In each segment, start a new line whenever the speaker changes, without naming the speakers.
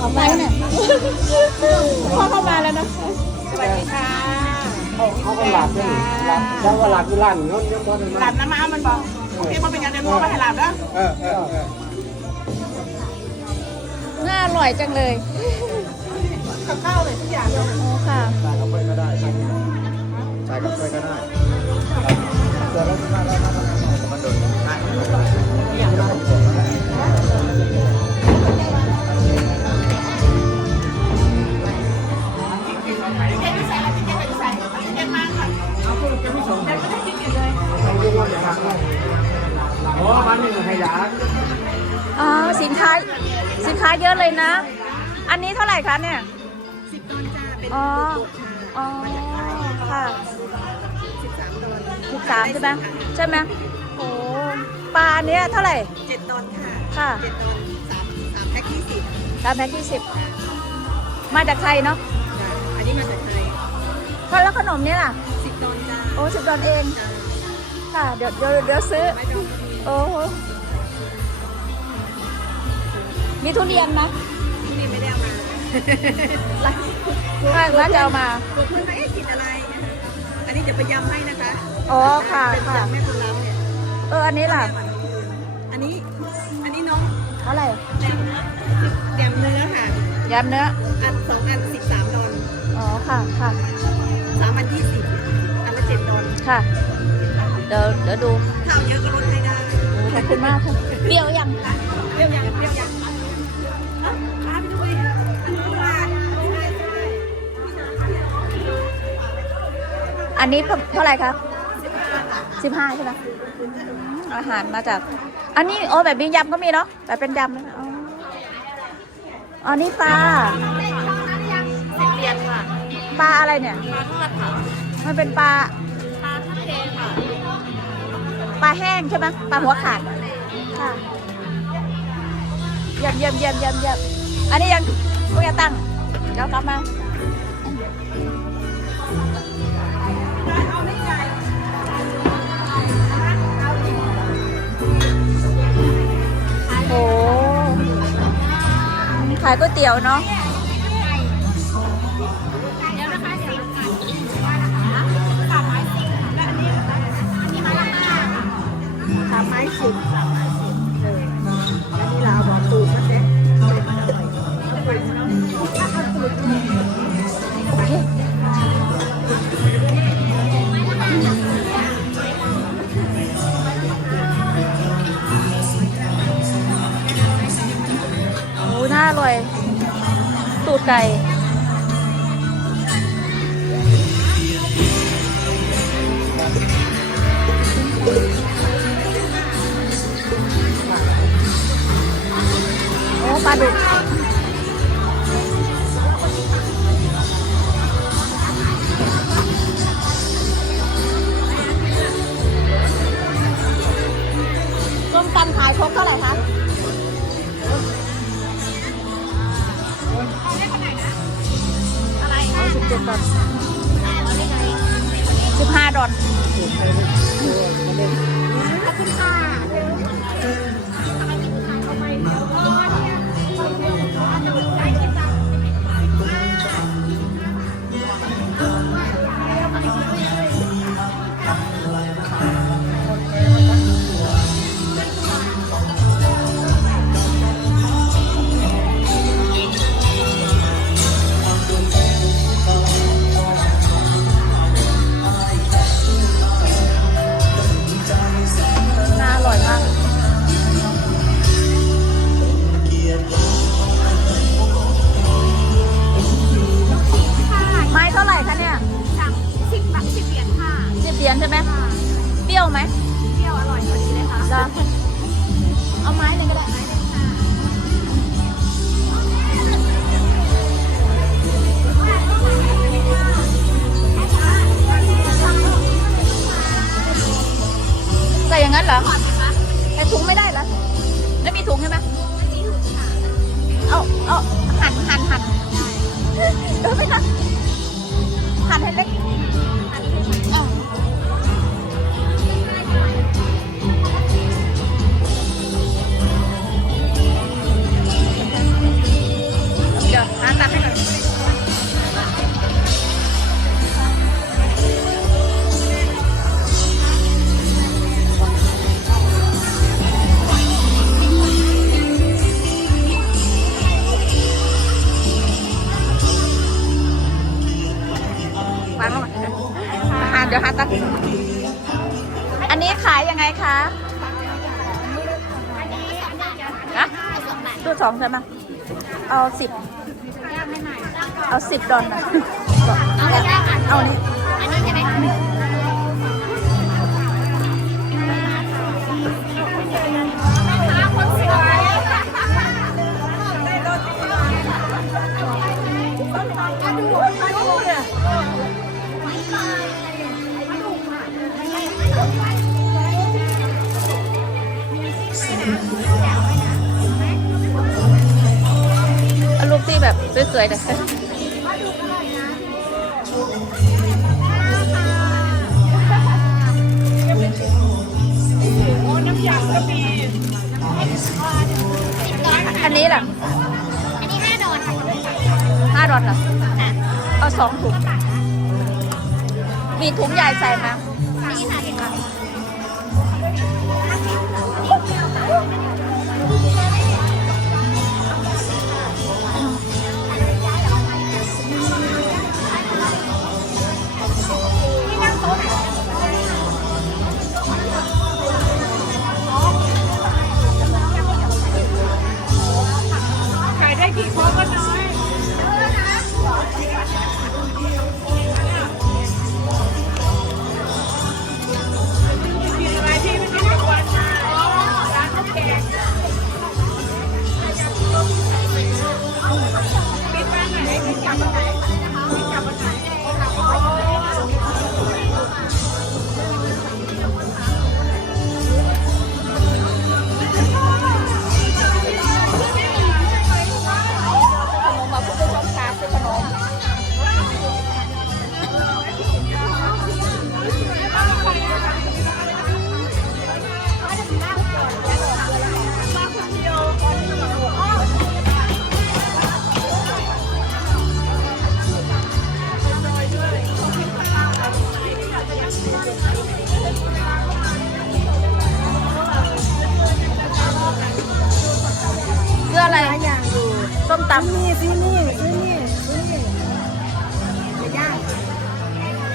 ออกไปแล้วเนี่ยพ่อเข้ามาแล้วนะ
สวัสดีค่ะ
เขาเขาก็หลับด้วยนี่หลับแล้วว่าหลับอยู่ร้านนี่เขายังบ่ได้
ห
มา
ลับน้ำมามันบอกโอเคมันเป็นยังไงรู้ว่าให้หลับนะ
เออเออเออ
น่าอร่อยจังเลย
กับข้าวเลยทุกอย่างเลย
โอ้ค่ะ
ใส่กับเพื่อนก็ได้ใส่กับเพื่อนก็ได้ เย
อะเล
ยนะ อันนี้เท่าไหร่คะเนี่ย
สิบตอนจ้าเป็น
อ๋ออ๋อค่ะ
สิบสามตอน
สิบสามใช่ไหมใช่ไหมโอ้ปลาเนี้ยเท่าไหร่
เจ็ดตอนค่ะ
ค่ะ
เจ็ดตอนสามสามแพ็คที่สิบ
ตามแพ็คที่สิบมาจากไทยเนาะ
จ้าอันนี้มาจากไทย
แล้วขนมเนี้ยล่ะ
สิบตอนจ้า
โอ้สิบดอนเอง
จ้า
ค่ะเดี๋ยวเดี๋ยวเดี๋ยวซื้อ
ไม่ต้อง
โอ้โห มีทุเรียนไหม
ที่นี่ไม่ได้เอามา
ถ้าว่าจะเอามา
บอกเพื่อนว่าเอ๊ะกินอะไร อันนี้จะไปยำให้นะคะ
อ๋อค่ะ
เป็น
ค่ะ
ยำแม่คุณล้ำเนี่ย
เอออันนี้ล่ะ
อันนี้อันนี้น้อง
เท่าไหร่
แหนมแหนมเนื้อค่ะ
ยำเนื้อ
อันสองอันสิบสามดอล
อ๋อค่ะค่ะ
สามอันยี่สิบอันละเจ็ดดอล
ค่ะเดี๋ยวเดี๋ยวดู
ข้าวเยอะก็ลดให้ได้
ขอบคุณมากค่ะเปรี้ยวยัง
เปรี้ยวยังเปรี้ยวยัง อันนี้
เท่าไหร่คะสิบห้าใช่ไหมอาหารมาจาก อันนี้โอ้แบบมียำก็มีเนาะแบบเป็นยำนะอ๋ออันนี้ปลา
สิบเหรียญค่ะ
ปลาอะไรเนี่ย
ปลาทอดค่ะ
มันเป็นปลา
ปลาทอดเทค่ะ
ปลาแห้งใช่ไหมปลาหัวขาดค่ะเยี่ยมเยี่ยมเยี่ยมเยี่ยมเยี่ยมอันนี้ยังพวกจะตั้งเดี๋ยวกลับมา ขายก๋วยเตี๋ยวเนาะ
ไก่ เดี๋
ยวหาตังค์อันนี้ขายยังไงคะนะตู้สองใช่ไหมเอาสิบเอาสิบดอลนะเอานี้ สวยๆแต่อันนี้ล่ะ
อันนี้ห้าดอนค่ะ
ห้าดอลเหรอเอาสองถุง มีถุงใหญ่ใส่ไหม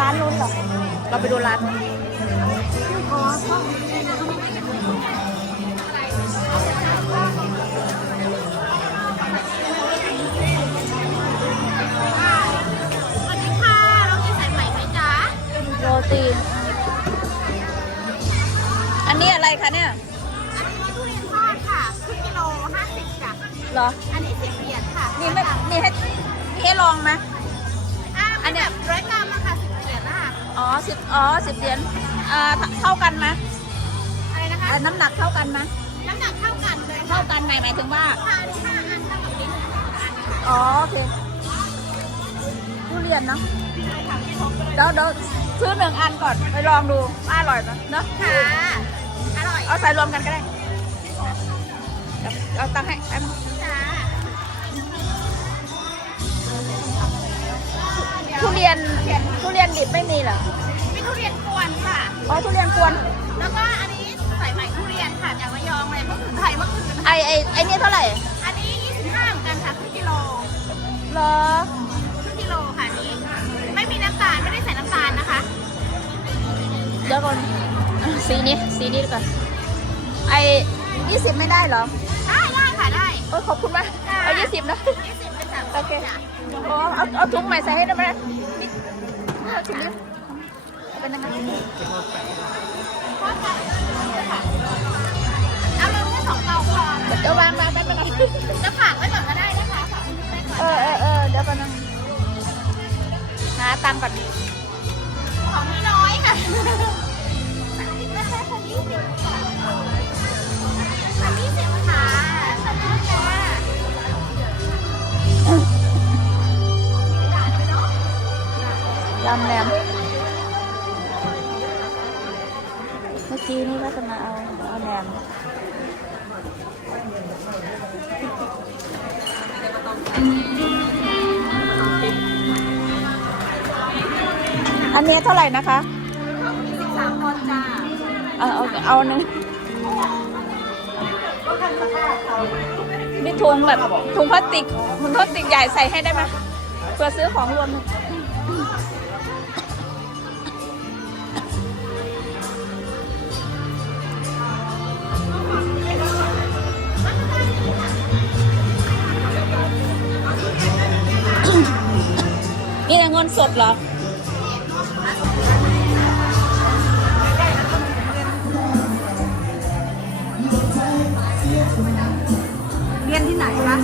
ร้านนู้น
เหรอ เราไปดูร้านนู้น
อ๋อช่อง
สวัสดีค่ะเรากินสายไหมไหมจ๊ะ
โรตี อันนี้อะไรคะเนี่ย
อันนี้ทุเรียนทอดค่ะครึ่งกิโลห้าสิบจ้ะ
เหรอ
อันนี้สิบเหรียญค่ะ
นี่ไม่นี่ให้นี่ให้ลองไหม
อ่า
อันเนี้ย
ร้อยกรัมอะค่ะ
อ๋อสิบอ๋อสิบเหรียญอ่าเท่ากันไหม
อะไรนะคะ
อ่าน้ำหนักเท่ากันไหม
น้ำหนักเท่ากันเลยค่ะ
เท่ากันไหมหมายถึงว่า
ค่ะอันนี้ห้าอันเท่ากับนี้หนึ่งอัน
อ๋อโอเคทุเรียนเนาะเดี๋ยวเดี๋ยวซื้อหนึ่งอันก่อนไปลองดูว่าอร่อยไหมเนาะ
ค่ะ อร่อย
เอาใส่รวมกันก็ได้เดี๋ยวเอาตังค์ให้แป๊บนึง ทุเรียนทุเรียนดิบไม่มีเหรอ
มีทุเรียนกวนค่ะ
อ๋อทุเรียนกวน
แล้วก็อันนี้สายไหมทุเรียนค่ะจากระยองเลยเมื่อคืนไทยเมื่อคืน
ไอไอไอนี่เท่าไหร่
อันนี้ 25เหมือนกันค่ะครึ่งกิโล
เหรอ
ครึ่งกิโลค่ะอันนี้ ไม่มีน้ำตาลไม่ได้ใส่น้ำตาลนะคะ
เดี๋ยวก่อนอะสีนี้สีนี้ดีกว่อนไอยี่สิบไม่ได้เหรอ
ได้ได้ค่ะได้
โอ้ยขอบคุณมาก เอายี่สิบนะ
20เป็นสาม
โอเคโอ้เอาเอาถุงใหม่ใส่ให้ได้ไหมนี่เอาถุงนี้เอาเป็นยังไง
เอาเลยแค่สองเตาพอ
เดี๋ยววางวางไป๊บนึงนะ
จะฝากไว้ก่อนก็ได้นะคะฝากไว้ก่อน
เออเออเออเดี๋ยวไป๊บนึงหาตังค์ก่อน เมื่อกี้นี่ก็จะมาเอาเอาแหนมอันนี้เท่าไหร่นะคะ
สิบสามคนจ้า
เอาเอาเอาหนึ่งมีถุงแบบถุงพลาสติกถุงพลาสติกใหญ่ใส่ให้ได้ไหมเพื่อซื้อของรวม สดเหรอ
เรียนที่ไหนคะ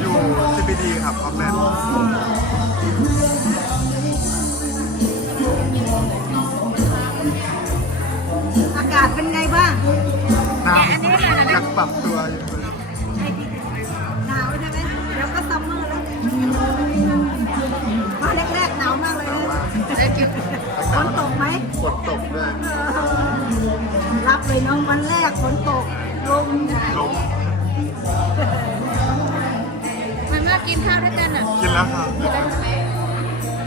อยู่ CBD ครับออฟแลนด์
อากาศเป็นไงบ้าง
หนาวอยากปรับตัวอยู่
ฝนตกไหม
ฝนตกด้วย
เออรับเลยเน้องวันแรกฝนตกลม
ลม
มันมากินข้าวด้วยกันอะ
กินแล้วครับ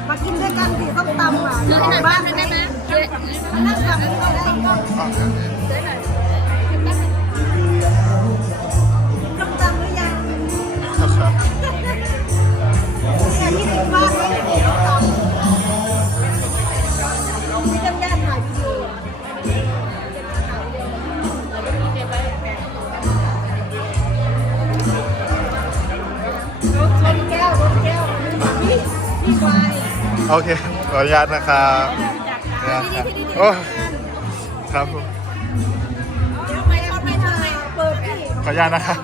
มากินด้วยกันสิต้องตำอะ
ซื้อขนาด
บ้า
บ้านน
ได้
ได้
ไห
ไห
ม
ม
นั่งตำนี่ก็ได้ก็
อ๋อครับ
ต้องตำหรือยัง
ครับ
เนี่ยที่ติดบ้าน โอ
เค ขออนุญาตนะครับขออนุญาตครับโอ้ครับผม
ไม่ชอบไม่ชอบเปิดพี่
ขออนุญาตนะครับ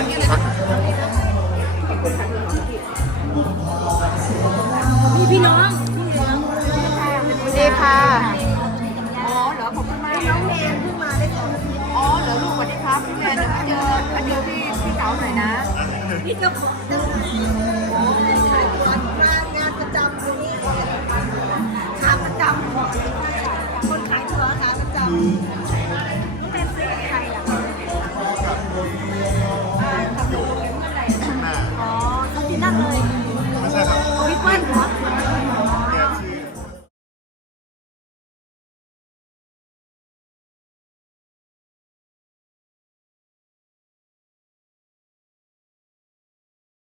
ต้นเลยเด้อแบบนี้เลยพี่พี่น้องพี่น้อง
สวัสดีค่ะ
อ๋อเหรอขอบคุณมาน้องเพลงเพิ่งมาได้สองนาทีอ๋อเหรอลูกสวัสดีครับพี่แมนเดี๋ยวมาเจอมาเจอพี่พี่เต๋าหน่อยนะ พี่เจ้าของขายตัวงานงานประจำอยู่นี่ขาประจำคนขายตัวขาประจำ